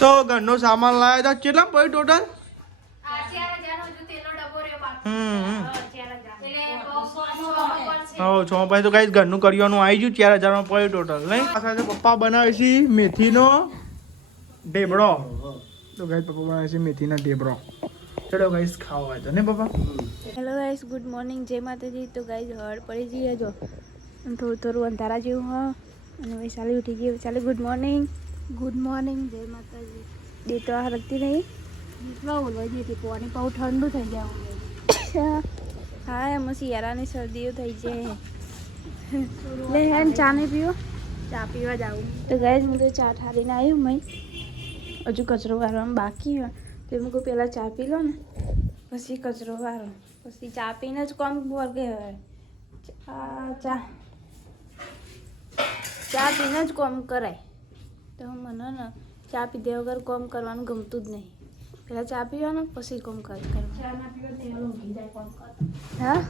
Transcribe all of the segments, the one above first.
તો ઘરનો સામાન લાવ્યા હતા કેટલા પડ્યું ટોટલ? છ ભાઈ તો કઈ ઘરનું કરિયાનું આવી ગયું 4000 માં પડ્યું ટોટલ નહીં. આ સાથે પપ્પા બનાવે છે મેથીનો ઢેબરો. તો ગાઈસ પપ્પા બનાવે છે મેથીના ઢેબરો. ચલો ગાઈસ ખાવા હોય તો ને પપ્પા. હેલો ગાઈસ, ગુડ મોર્નિંગ, જય માતાજી. તો ગાઈસ હળ પડી જઈએ જો થોડું થોડું અંધારા જેવું હા અને વૈશાલી ઉઠી ગઈ. Vaishali good morning. Good morning, જય માતાજી. ડે તો આ રખતી નહીં એટલા ઓલવાઈ જતી પાણી પાઉં ઠંડુ થઈ ગયા. હા એમાં શિયાળાની શરદીઓ થઈ જાય. લે હેન ચા નહીં પીવો? ચા પીવા જાઉં. તો ગાઈસ હું તો ચા ઠારીને આવ્યું મેં હજુ કચરો વારવાનું બાકી હોય તો એમ કહું પહેલાં ચા પી લો ને પછી કચરો વારો પછી ચા પીને જ કોમ વર્ગે હોય. ચા પીને જ કોમ કરાય તો મને ને ચા પીધે વગર કોમ કરવાનું ગમતું જ નહીં. પહેલાં ચા પીવાનું પછી કોમ કરવાનું. ચા ના પીવો તો ઊંઘી જાય કોમ કરતા. હા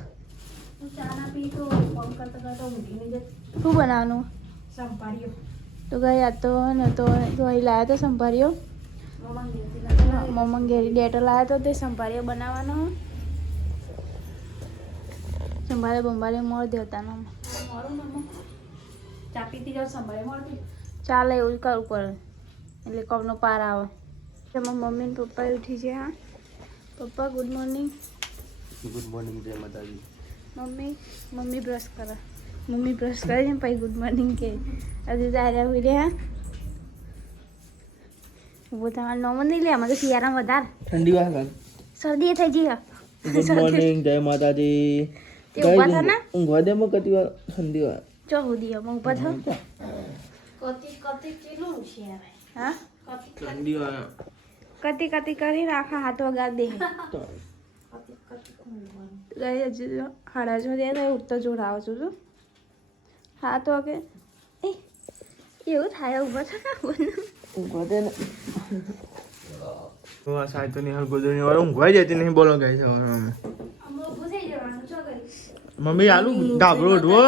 ચા ના પી તો કોમ કરતા કરતા ઊંઘી નહીં જાય. શું બનાવવાનું? સંભાળ્યો. તો ગયા તો ને તો અહીં લાવ્યા તો સંભાળ્યો. મમ્મા ઘેરી ડેટો લાવ્યો તો તે સંભાળ્યો બનાવવાનો. સંભાળે બંભાળે મોર દેવતા નો ચા પીતી જાવ સંભાળે મળતી ચાલે એવું કરવું પડે એટલે કવનો પાર આવે. એમાં મમ્મી ને પપ્પા ઉઠી છે. હા પપ્પા ગુડ મોર્નિંગ. ગુડ મોર્નિંગ, જય માતાજી. મમ્મી બ્રશ કરે. મમ્મી બ્રશ કરે છે પછી ગુડ મોર્નિંગ કે હજુ દાયરા હોય રે. હા ઉભો તમારે નોમો નહીં લે અમારે શિયાળામાં વધારે ઠંડી વાગે શરદી થઈ જઈ. ગુડ મોર્નિંગ, જય માતાજી. તે ઊભા થા ને ઊંઘવા દે માં કતી વાર ઠંડી વાર ચો સુધી અમે ઊભા થા. કતી કેટલું છે હા ઠંડી વાર કતી કરી રાખા હાથ વગાડ દે. હજુ હાડા જો દે તો ઉઠતો જોડાવો છું તું હાથ વાગે એવું થાય ઊભા થા ઊંઘવા દે ને. તો આ સાહેબ તો નિહાલ ગોદરની વાર ઊંઘવાઈ જતી નહીં. બોલો ગાઈસ હવે મમ્મી આલુ ધાબળો ઓઢવો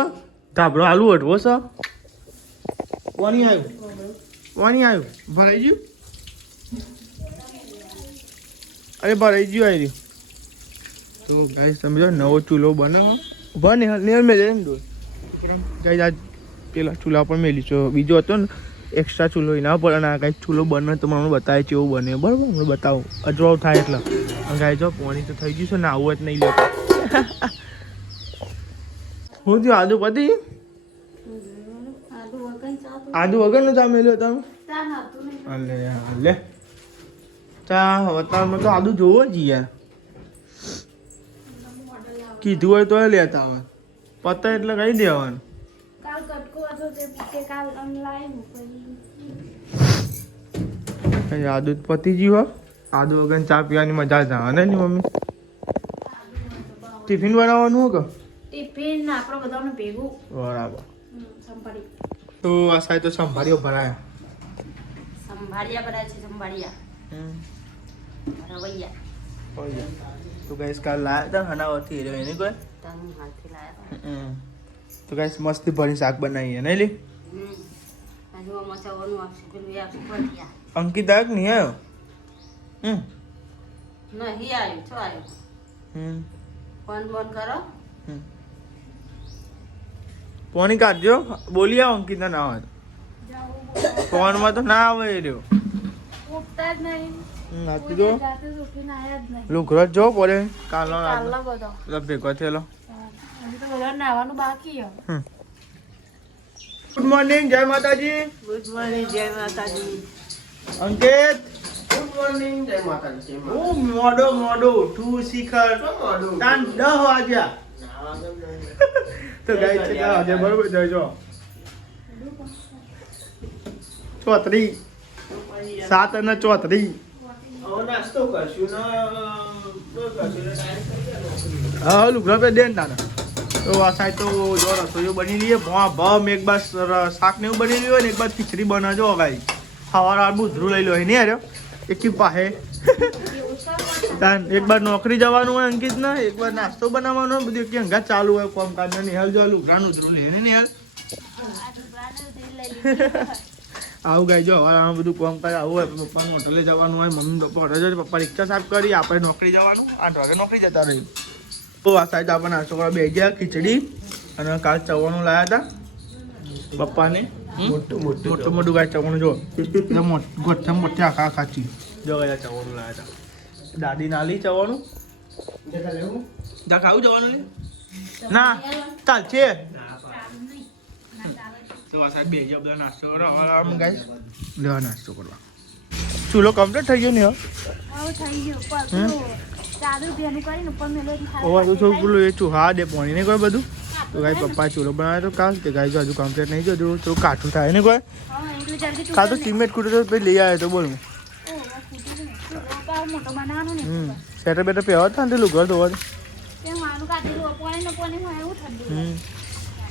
આલુ ઓઢવો છો. પાણી આવ્યું ભરાઈ ગયું. અરે ભરાઈ ગયું આવી રહ્યું. તો ગાઈસ તમે જો નવો ચૂલો બનાવો બને નેર મેં જાય ને દોર ગાઈસ આજ પેલા ચૂલા પર મેલી છો બીજો હતો ને એક્સ્ટ્રા ચૂલો ના પડે અને આ કાંઈક ચૂલો બને તો મને બતાવે છે એવું બને બરાબર મને બતાવો અજવાળું થાય એટલે ગાય જો પાણી તો થઈ ગયું છે ને આવું જ નહીં લેતો. હું થયું આદુ પતિ આદુ વગર નો ચા મેલ્યો તમે લે ચા વતારમાં તો આદુ જોવો જ યાર કીધું હોય તો લેતા હોય પતા એટલે કઈ દેવાનું. કાલ કટકો હતો તે કાલ ઓનલાઈન કઈ આદુ પતી ગયું હો. આદુ વગર ચા પીવાની મજા જ આવે ને મમ્મી. ટિફિન બનાવવાનું હોય કે ટિફિન આપણો બધાને ભેગું બરાબર. સંભાળી તો આ સાહેબ તો સંભાળ્યો ભરાયા ભરાય છે રવૈયા તો ગાઈસ કાલ લાયા હતા હનાવરથી હેરો એની કોઈ તો ગાઈસ મસ્તી ભરી શાક બનાવીએ નહીં લી. અંકિત આવ્યો નહીં આવ્યો? ફોન કાઢજો બોલી આવો અંકિત ના આવે ફોન માં તો ના આવે રહ્યો. લુકરો જો પડે કાલનો ભેગો થયેલો. ગુડ મોર્નિંગ, જય માતાજી. ગુડ મોર્નિંગ, જય માતાજી. અંકિત ગુડ મોર્નિંગ, જય માતાજી. હું મોડો તું શિખર તાન 10 વાગ્યા તો ગાય છે આજે બરોબર જજો 34 7 અને 34 નાસ્તો કરશું હા લુગડા પે દે ને તાને. તો આ સાઈડ તો જો રસોઈઓ બની લઈએ ભમ એક બાર શાક ને એવું બની લીધું હોય ને એક બાર ખીચડી બનાવજો ભાઈ. સવાર બુધરું લઈ લો નહીં અરે એક પાસે એક બાર નોકરી જવાનું હોય અંકિત ને એક બાર નાસ્તો બનાવવાનો હોય બધું એક હંગા ચાલુ હોય કોમ કાજ ને નિહાલ જો લુગડાનું ઉધરું લે ને નિહાલ આવું ગાય જો હવે આમાં બધું કામ કરે આવું હોય પપ્પાનું હોટલે જવાનું હોય મમ્મી પપ્પા હોટલે જાય પપ્પા રિક્ષા સાફ કરી આપણે નોકરી જવાનું 8 વાગે નોકરી જતા રહી તો આ સાઈડ આપણે નાસ્તો કરવા બે ગયા ખીચડી અને કાલ ચવાણું લાવ્યા હતા પપ્પાને મોટું ગાય ચવાણું જો ગોઠા મોટી આખા ખાચી જો ગયા ચવાણું લાવ્યા હતા દાદી નાલી ચવાણું જા ખાવું જવાનું ને ના ચાલ છે તો આ સાહેબ બે બધા નાસ્તો કરવા ગાઈસ લેવા નાસ્તો કરવા ચૂલો કમ્પ્લીટ થઈ ગયો ને આવું થઈ ગયું પણ ચાદુ ભેનું કરીને ઉપર મેલો ઓવા તો થોડું પેલું એ ચૂહા દે પાણી ને કોઈ બધું તો ગાઈ પપ્પા ચૂલો બનાવ્યો તો કાલ કે ગાઈ હજુ કમ્પ્લીટ નહીં જો થોડું કાઠું થાય ને કોઈ કાં તો સિમેન્ટ ખૂટે તો લઈ આવ્યો તો બોલ મોટો બનાવવાનો ને સેટર બેટર પહેવા હતા ને લુગર ધોવા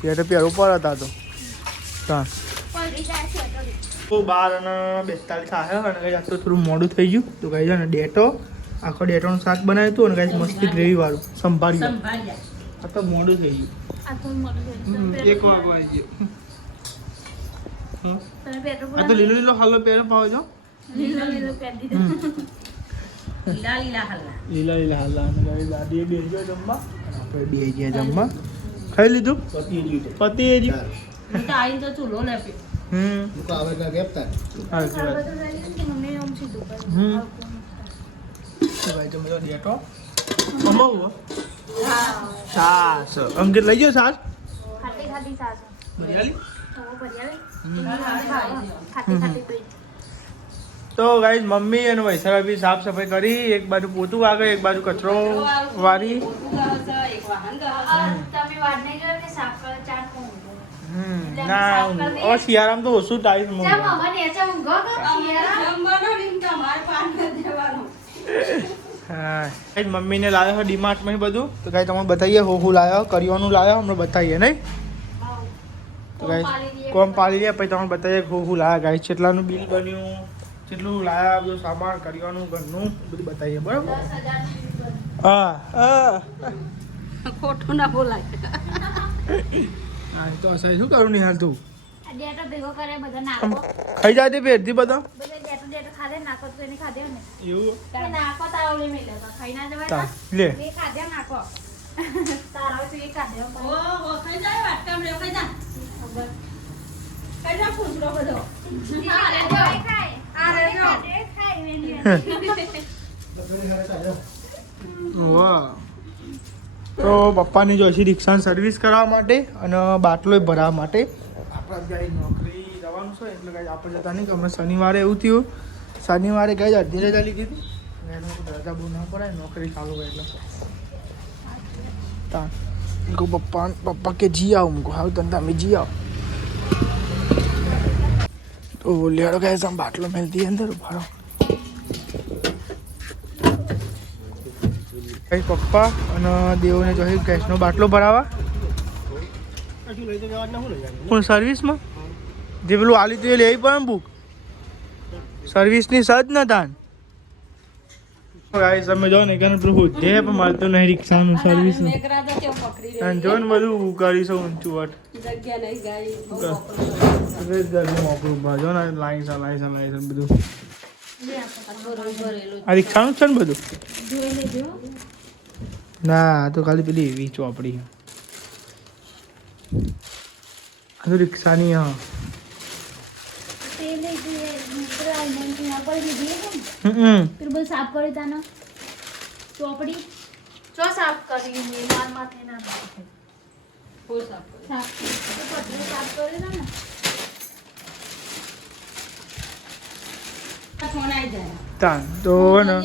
સેટર પહેરવું પડે હતા તો હા 12:42 થાય અને ગાઈસ આજ તો થોડું મોડું થઈ ગયું તો ગાઈસ છે ને ડેટો આખો ડેટોનું શાક બનાવ્યું હતું અને ગાઈસ મસ્તી ગ્રેવી વાળું સંભાળ્યું આ તો મોડું થઈ ગયું 1 વાગવા આવી ગયો આ તો લીલો લીલો હાલો પહેરો પાવ છો લીલા હાલા અને ગાઈસ દાદીએ બે ગયા જમવા અને આપણે બે ગયા જમવા ખાઈ લીધું પતિ એજી અંકિત લઈ ગયો સાસ તો ગાઈસ મમ્મી અને વૈશાલા બી સાફ સફાઈ કરી એક બાજુ પોતું વાગે એક બાજુ કચરો વારી ના શિયાળામાં તો ઓછું ટાઈમ હા મમ્મીને લાવ્યો છે ડીમાર્ટમાં બધું તો કાંઈ તમે બતાવીએ હું લાવ્યો કરિયાનું લાવ્યો હમણાં બતાવીએ નહીં તો કાંઈ કોમ પાડી દે પછી તમે બતાવીએ હું લાવ્યા ગાઈસ કેટલાનું બિલ બન્યું કેટલું લાવ્યા બધું સામાન કરિયાનું ઘરનું બધું બતાવીએ બરાબર હા હા ખોટું ના બોલાય હા તો અસાઈ શું કરું નહીં હાલ તું ડેટો ભેગો કરે બધા નાખો ખાઈ જાય તે પેટથી બધા ડેટો ખાધે નાખો તો એને ખાધે ને એવું કે નાખો તાવલે મેલે ખાઈ ના જવાય લે એ ખાધે નાખો તારા તો એ ખાધે ઓ ખાઈ જાય વાટકામ રે ખાઈ જા ખાઈ જા પૂછરો બધો ખાય આ રે જો ખાઈ મેલી વાહ તો પપ્પાની જો છે રિક્ષાની સર્વિસ કરવા માટે અને બાટલો ભરાવા માટે આપણા ગાઈ નોકરી જવાનું છે એટલે ગાઈ આપણે જતા નહીં કે હમણાં શનિવારે એવું થયું શનિવારે ગાઈ અડધી રજા લીધી હતી એનો રજા બહુ ના પડાય નોકરી ચાલુ હોય એટલે તા પપ્પા કે જી આવો મૂકો હાવ ધંધા મેં જી આવો તો લેડો ગાઈ આમ બાટલો મેલતી અંદર ભરો કઈ પપ્પા અને દેવને જો ગેસનો બાટલો ભરાવા પણ સર્વિસમાં જે પેલું આલી તું એ લઈ પણ બુક સર્વિસની સજ ન તાન ગાઈસ તમે જો ને કે પેલું હોજે પણ મળતું નહીં રિક્ષાનું સર્વિસનું અને જો ને બધું કરીશું ઊંચું વટ મોકલું જો ને લાઈન બધું આ રિક્ષાનું છે ને બધું ના તો ખાલી પેલી એવી ચોપડી આ તો રિક્ષાની હા સાફ કરી તાનો ચોપડી ચો સાફ કરી માર માથે ના સાફ કરી ને તો ને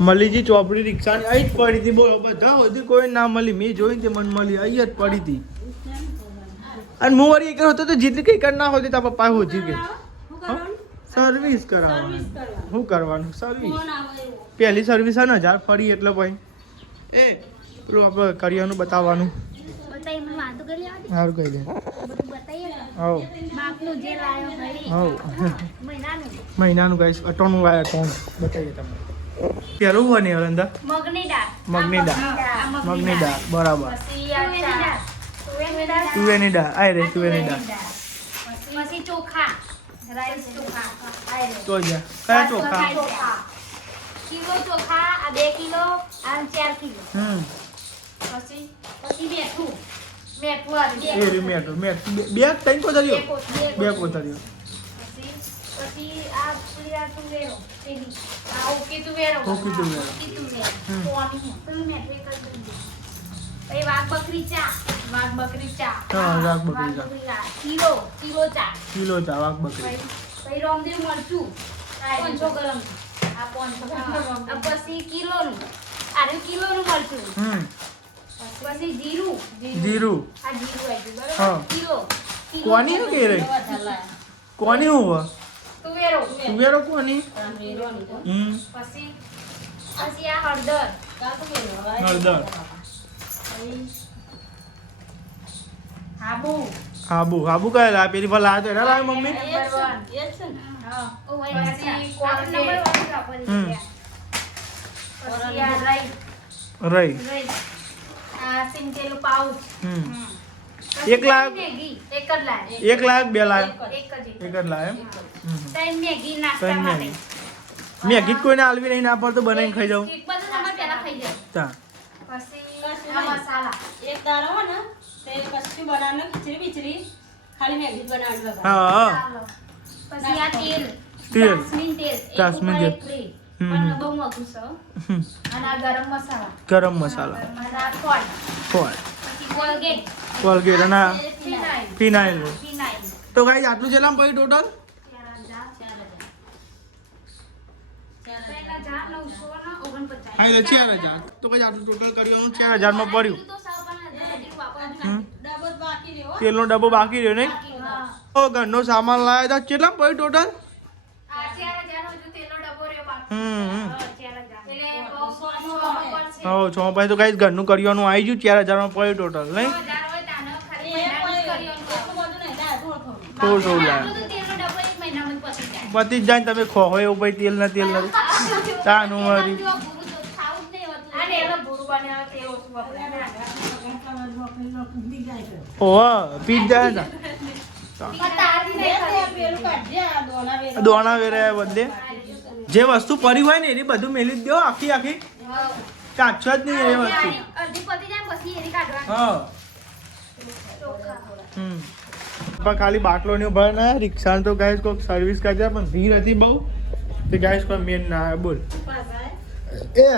મલીજી ચોપડી રિક્ષાની અહીં જ પડી હતી બોલો બધા સુધી કોઈ ના મળી મેં જોઈ તે મને મળી અહીં જ પડી હતી અને હું વળી એક હતો તો જીત કઈ કર ના હોતી તારા પપ્પા હોતી કે સર્વિસ કરાવવાનું શું કરવાનું સર્વિસ પહેલી સર્વિસ છે ને 1000 ફરી એટલે ભાઈ એ પેલું આપણે કરિયાનું બતાવવાનું સારું કહી દે મહિનાનું ગાઈસ 98 વાયા કોણ બતાવીએ તમને પહેલું હોય ને અંદર મગની દાળ બરાબર તુવેરની દાળ આય રે તુવેરની દાળ રાઈસ ચોખા આય રે તો જા કયા ચોખા કિલો ચોખા આ 2 કિલો આ 4 કિલો પછી મેઠું આવી એ રે મેઠું બે ત્રણ કોથળીઓ બે કોથળીઓ પછી આ પુલિયા તુવેરો તેની આ ઓકે તુવેરો ઓકે તુવેરો. કોની તમે મેઠું એક જ દઈ પછી વાઘ બકરી ચા હા, વાઘ બકરી ચા. કિલો ચા કિલો ચા વાઘ બકરી પછી રામદેવ મરચું 500 ગ્રામ આ 500 પછી કિલોનું આરે કિલોનું મરચું પછી જીરું જીરું આ જીરું આવી ગયું હા. બરાબર કિલો કોની શું કે રે કોની હું તુવેરો તુવેરો કોની પછી આ હળદર હળદર આબુ આબુ કયા પેલી પર લાવે તો એના લાવે મમ્મી પછી આ રાઈ રહી આ સિંગતેલું પાઉચ એક લાખ મેગી એક જ લાય 1 લાખ 2 લાખ એક જ એક જ લાખ ત્રણ મેગી નાસ્તા ત્રણ માટે મેં ગીત કોઈને આલવી નહીં ના પર તો બનાવીને ખાઈ જાઉં એક બધું તમે પહેલા ખાઈ જાવ ચા પછી આ મસાલા એક દારો હો ને તે કશું બનાવને ખીચડી બીચડી ખાલી મેગી બનાવવાનું બગા હા ચાલો. પછી આ તેલ તેલ. જાસ્મીન તેલ જાસ્મીન એક ઉપર તેલ. એક free. હમ. પણ બહુ મોટું છે અને આ ગરમ મસાલા ગરમ મસાલા અને આ ખોળ ફોલ પછી કોલગેટ કોલગેટ અને ફિનાઇલ ફિનાઇલ ફિનાઇલ તો ગાઈસ આટલું છે લામ પછી ટોટલ પહેલા જા 949 હા એટલે 4000 તો કઈ આટલું ટોટલ કર્યું 4000 માં પડ્યું તો સાવ પણ હજી વાપરવાનું હમ. ડબલ બાકી રહ્યો તેલનો ડબ્બો બાકી રહ્યો નહીં હા. તો ઘરનો સામાન લાવ્યા હતા કેટલા પડ્યું ટોટલ આ 4000 નો હજુ તેલનો ડબ્બો રહ્યો બાકી. હમ હા, 4000. એટલે બહુ સોનું વાપરશે. હો છો ભાઈ તો ગાઈસ ઘરનું કરિયાનું આવી ગયું 4000 માં પડ્યું ટોટલ નહીં 1000 હોય તાનો ખાલી એ મહિનાનું જ કોઈ કરિયાણું એટલું બધું નહીં થાય થોડું થોડું થોડું થોડું આટલું લાવે તો તેલનો ડબ્બો એક મહિનામાં જ પતી જાય. પતિ જ જાય ને તમે ખો હોય એવું ભાઈ તેલ ના ચાનું મારી. જો ભૂરું તો ખાવું જ નહીં હોતું. અને એનો ભૂરું બનાવે તે ઓછું વપરાય. ઓહ પીજ જાય ને પણ તારી નહીં ખાવી. પેલું કાઢજે આ દોણા વેર દોણા વેરે બદલે જે વસ્તુ પડી હોય ને એની બધું મેલી જ દો આખી આખી કાચો જ નહીં એ વસ્તુ અડધી પતી જાય પછી એની કાઢવાની. હા ચોખા. પણ ખાલી બાટલો ને ભરે ના રિક્ષા તો ગાઈસ કોઈક સર્વિસ કરજે પણ ભીડ હતી બહુ તે ગાઈસ કોઈ મેન ના આવે બોલ એ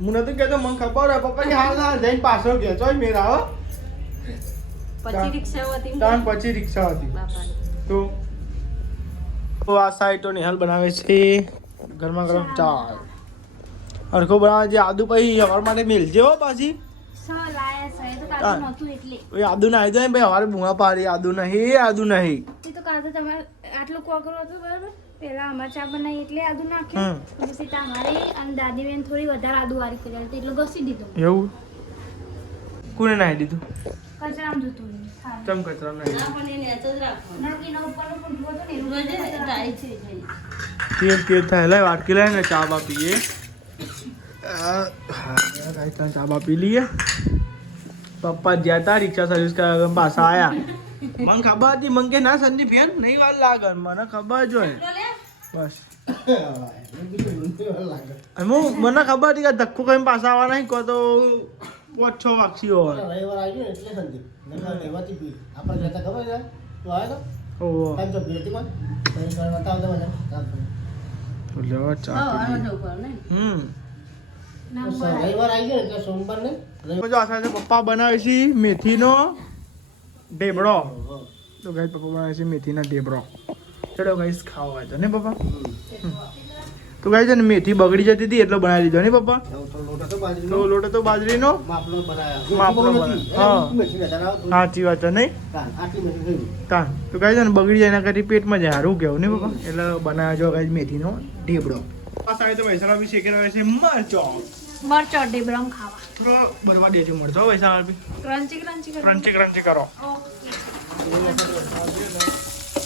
હું નતું કહેતો મને ખબર હોય પપ્પા કે હાલ ના જઈને પાછળ ગયા ચોય મેર આવો પછી રિક્ષા હતી ત્રણ પછી રિક્ષા હતી તો આ સાઈડ તો નિહાલ બનાવે છે ગરમા ગરમ ચા હરખો બનાવે છે આદુ પછી હવાર માટે મેલજે હો પાછી લાયા છે એ તો કાઢી નહોતું એટલે. ઓય આદુ ના આવી જાય ને ભાઈ હવારે બુંગા પાડી આદુ નહીં આદુ નહીં એ તો કાઢો તમારે આટલું કોકરો હતું બરાબર પહેલા અમારે ચા બનાવી એટલે આદુ નાખ્યું પછી તમારે અને દાદી બેન થોડી વધારે આદુ વાળી કરી હતી એટલે ઘસી દીધું એવું કોને નાહી દીધું કચરામાં જતું રહ્યું. ચમ કચરા નાહી ના પણ એને એચ જ રાખવાનું ના, એના ઉપરનું પૂંઠું હતું ને એવું રોજે બધું કચરા. ટાઈ છે જઈ તેલ તેલ થાય લાય વાટકી લાય ને ચા બા પીએ ચા બા પી લઈએ પપ્પા જ્યાં હતા રિક્ષા સર્વિસ કરવા પાછા આયા મને ખબર હતી મને કે ના સંદીપ બેન નહીં વાર લાગે મને ખબર જ હોય બસ અને મને ખબર હતી કે ધક્કો કરીને પાછા આવવાના નહીં કહો તો 5-6 વાગશી હોય રવિવાર આવી ગયો ને એટલે સંદીપ નકર રહેવાથી ભીડ આપણે જતા ખબર છે તું આવ્યો તો ઓહો ટાઈમ તો ભીડ હતી પણ કઈ કરવા બતાવતો મને કામ કરે. તો લેવા ચા હા પી આનો ઉપર ને તો રવિવાર આવી ગયો ને એટલે સોમવાર ને જો આ સાથે પપ્પા બનાવે છે મેથીનો ઢેબરો તો ગાઈસ પપ્પા બનાવે છે મેથીના ઢેબરો ચલો ગાઈસ ખાવા હોય તો ને પપ્પા તો ગાઈસ છે ને મેથી બગડી જતી હતી એટલે બનાવી દીધો ને પપ્પા લોટ હતો બાજરીનો તો લોટ હતો બાજરીનો માપનો બનાવ્યો માપનો બનાવ્યો. હા. સાચી વાત છે નહીં આટલી મેથી થઈ તા તો ગાઈસ છે ને બગડી જાય એના કરતી પેટમાં જાય સારું કેવું ને પપ્પા એટલે બનાવ્યો જો ગાઈસ મેથીનો ઢેબરો આ સાઈડ તો વૈશાલા બી શેકેલા હોય છે મરચો મરચો ઢેબરામ ખાવા તો બરવા દેજો મળતો વૈશાલા બી ક્રન્ચી ક્રન્ચી ક્રન્ચી ક્રન્ચી કરો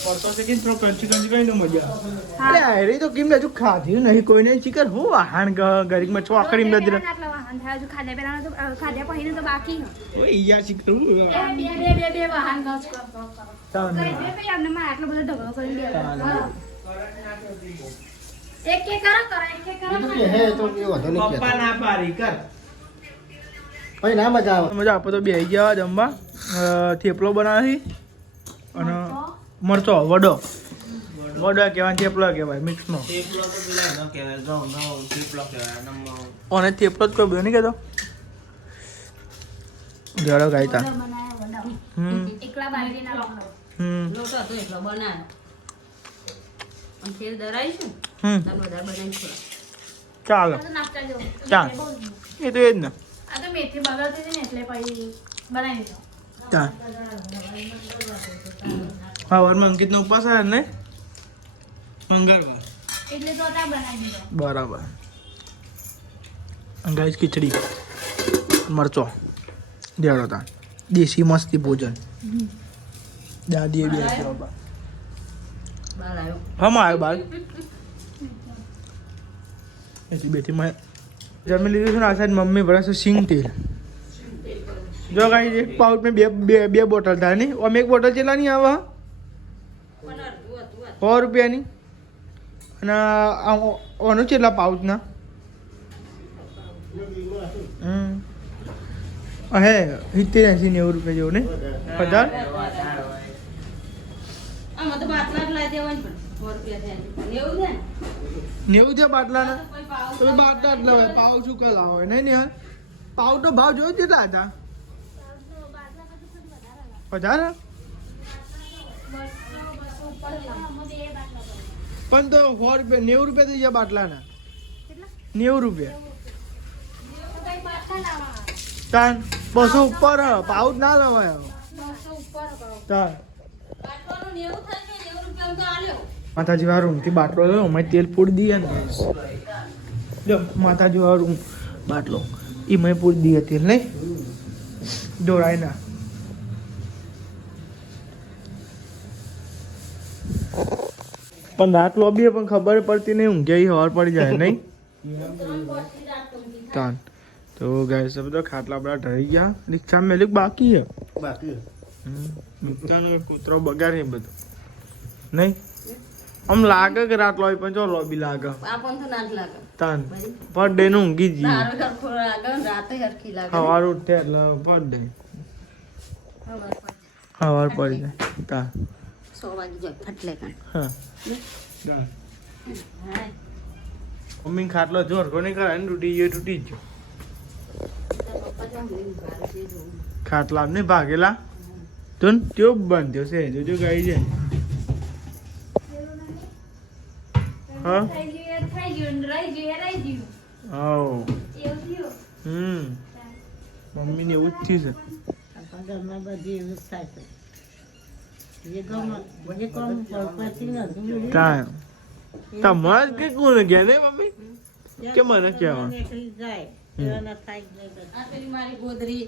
પડતો છે કે થોડો કંચી કંચી કરીને મજા હા. અરે અરે તો કેમ હજુ ખાધ્યું નહીં કોઈને ચીકર હું વાહણ ગરીબમાં ચોકડી માં નથી આટલા વાહન થાય હજુ ખાધા પહેલા તો ખાધા પછી તો બાકી હે. ઓય ઈયા ચીકર હું બે વાહન ગસ કર તાને બે અમને માં આટલો બધો ઢગલો કરી દે એક એક કરો એક એક કરો બીજું કે હે તો એ વધુ નહીં પપ્પા કહેતા. ના પારી કર પછી ના મજા આવે. મજા આપો તો બે ગયા જમવા થેપલો બનાવી અને મરચો વડો કહેવાય થેપલો કહેવાય મિક્સનો અને થેપલો જ કોઈ નહીં કહેતો જડો ગાયતા એકલા બાજરીના રોટલો લોટ હતો એટલો બનાવ્યો અને તેલ દરાઈશું હમ તાર વધારે બનાવીશું ચાલો તો નાસ્તા જેવો ચાલ એ તો એ જ ને આ તો મેથી બગાડતી હતી ને એટલે પછી બનાવી દીધો ચાલ હા વારમાં અંકિતનો ઉપવાસ આવે ને મંગળવાર એટલે તો ત્યાં બનાવી દીધો બરાબર ગાઈસ ખીચડી મરચો દેડો તા દેશી મસ્તી ભોજન દાદીએ બે બાબા બાર આવ્યો હમ આવ્યો બાર એથી બેઠી મેં જમી લીધું છે ને આ સાઈડ મમ્મી ભરે છે સિંગ તેલ જો કાંઈ એક પાઉચ મેં બે બોટલ થાય નહીં અમે એક બોટલ કેટલા નહીં આવે પણ અડધું હતું 100 રૂપિયાની અને આનું કેટલા પાઉચના હે 70-80-90 રૂપિયા જેવું નહીં 1000 આમાં તો બાટલા જ લાવી દેવાય પણ 100 રૂપિયા થાય એવું છે ને 90 છે બાટલાના કોઈ પાવ તમે બાટલા જ લાવે પાવ શું કર લાવો નહીં ને પાવ તો ભાવ જોયો કેટલા હતા 1000 પણ તો 100 રૂપિયા 90 રૂપિયા થઈ ગયા બાટલાના 90 રૂપિયા તાન 200 ઉપર હ પાઉચ ના લવાય તાન બાટલાનું 90 થાય છે 90 રૂપિયા તો આલ્યો માતાજી વાળા રૂમથી બાટલો લો અમે તેલ પૂરી દઈએ ને જો માતાજી વાળા રૂમ બાટલો એ મેં પૂરી દઈએ તેલ નહીં દોરાય ના પણ રાત લોબીએ પણ ખબર પડતી નહીં ઊંઘે હવાર પડી જાય નહીં તાન તો ગાય બધો ખાટલા બધા ઢળી ગયા રિક્ષા મેલ્યું બાકી હે બાકી મિત્રાનો કૂતરો બગાડે બધું નહીં આમ લાગે કે રાત લોબી પણ જો લોબી લાગે આ પણ તો ના જ લાગે તાન પર ડે નું ઊંઘી જઈએ દારૂ હરખો લાગે ને રાતે હરખી લાગે સવાર ઉઠે એટલે પર ડે સવાર પડી જાય તાન 100 વાગી જાય ફટલે કાન હા હા મમ્મી ખાટલો જોર કોને કરે ને તૂટી ગયો તૂટી ગયો પપ્પા તો ઘરે ઉભા છે જો ખાટલા ને ભાગેલા તો ત્યો બાંધ્યો છે જોજો ગાઈ જાય હા થઈ ગયું રહી ગયું આવ એવું થયું મમ્મીને એવું જ થયું છે આપણા ઘરમાં બધી એવું જ થાય છે જે કામ પરપતિ નથી કાંઈ તમારે કે કોને ગયા ને મમ્મી કે મને કહેવા નીકળી જાય એવાના થાય જ નહીં બધું. આ પેલી મારી ગોદરી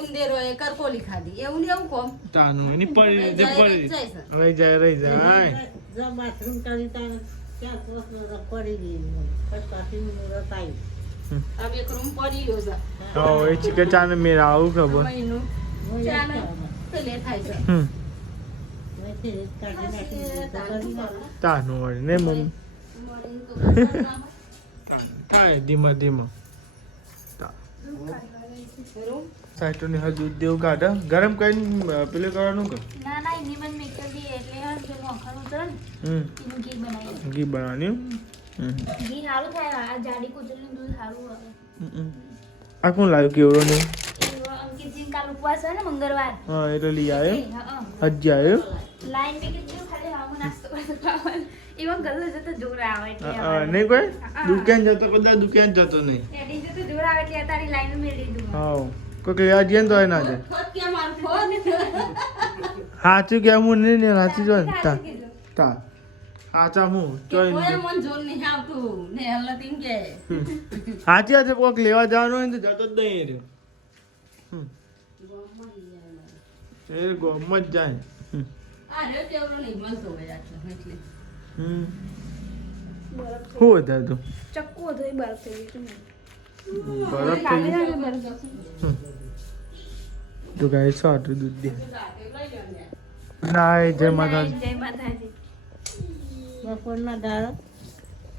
ઉંદેરો એ કરકોલી ખાધી એવું ને એવું કોમ તાનું એની પડી રહી જે જાય, પડી રહી જાય રહી જાય જો બાથરૂમ કરી ત્યાં ક્યાં કોસ પડી ગઈ પછી મુરત આવી આ એક રૂમ પડી ગયો છે તો એ ચીકર ચાને મેરા આવું ખબર મહિનું ચાને પેલે થાય છે હમ વચ્ચે રેત કાઢી નાખી તો કરી નાખો. તાનું વળી ને મમ્મી મળીને તો કરવાનું કામ. થાય ધીમા ધીમા રૂમ સાઈટોની હજુ દૂધ દેવું કાઢે ગરમ કરીને પેલું કરવાનું કે ના ના એની મને મેકલ દી એટલે હર જે મોખણ ઉતરે ને હમ એનું ઘી બનાવી ઘી બનાવવાની ઘી સારું થાય આ જાડી કુતરીનું દૂધ સારું આવે આ કોણ લાવ્યું કેવડો નહીં અંકિતજી કાલ ઉપવાસ હોય ને મંગળવાર હા એટલે લઈ આવ્યો હા હજી આવ્યો લાઈન મેં કીધું ખાલી આવું નાસ્તો કરતો ખાવાનું એમાં ગલ્લો જતો જોર આવે એટલે નહીં કોઈ દુકાન જતો કદાચ દુકાન જતો નહીં એડી જતો જોર આવે એટલે તારી લાઈન મેળી દીધું હા કોઈક લેવા જઈએ ને તો ના જાય ખોટ કે મારું ફોન સાચું કે હું નહીં ને સાચું જો ને તા તા સાચા હું જોઈ કોઈ મન જોર નહીં આવતું ને હલતીન કે સાચી વાત છે કોઈક લેવા જવાનું હોય ને તો જતો જ નહીં એ ગોમમાં જ જાય હમ શું વધારે તું ચક્કુ હતો એ બરફ થઈ ગયું બરફ થઈ ગયું તો ગાય સાટું દૂધ દે નાય જય માતાજી જય માતાજી બપોરના દાડો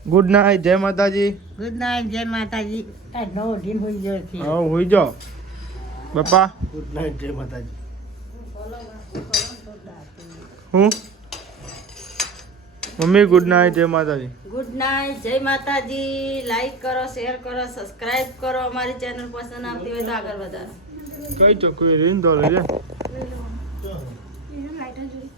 ગુડ નાઇટ જય માતાજી ગુડ નાઇટ જય માતાજી આ નવો ઢીલ હોઈ ગયો છે હા હોઈ જાઓ બાપા ગુડ નાઇટ જય માતાજી હું મમ્મી ગુડ નાઇટ જય માતાજી ગુડ નાઇટ જય માતાજી. લાઈક કરો, શેર કરો, સબસ્ક્રાઇબ કરો. અમારી ચેનલ પસંદ આવતી હોય તો આગળ વધારો. કઈ ચોખ્ખું રીન દોલે છે ચાલો. લાઈટર જોઈ